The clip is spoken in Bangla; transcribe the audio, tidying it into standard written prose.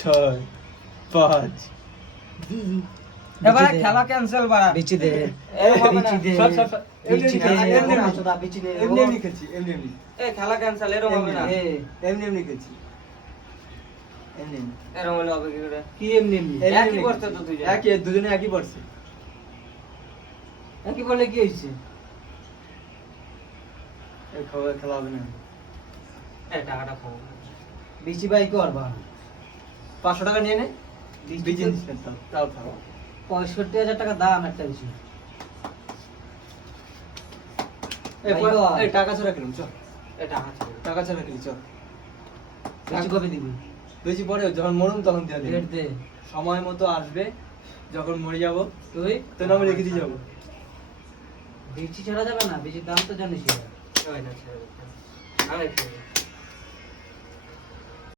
6 5 এবারে খেলা ক্যান্সেল বাড়া বিচি দে বিচি দে বিচি দে বিচি দে এমনি খেলছি এমনি এই খেলা ক্যান্সেল এরকম হবে না এমনি খেলছি এমনি এরকম হলে হবে কি করে কি এমনি এমনি একই করতে তো তুই একই দুজনে একই পড়ছে কি বলে কি হইছে এই খবর খেলা হবে না এই টাকাটা খাও বিচি বাই করবা 500 টাকা নিয়ে নে বিজিনেস করতাম তাও থাও 65,000 টাকা দাম একটা বিচি এই টাকা ছাড়া কিনুম চল এই টাকা খাও টাকা ছাড়া কিনি চল বিচি কবে দিবি বেশি পরে যখন মরুম তখন দিয়ে ডেট দেব দে সময় মতো আসবে যখন মরে যাব তুই তো নামে রেখে দিয়ে যাবো বিচি ছাড়া যাবে না বিচির দাম তো জানিস ওই না ছেড়ে দে। আরে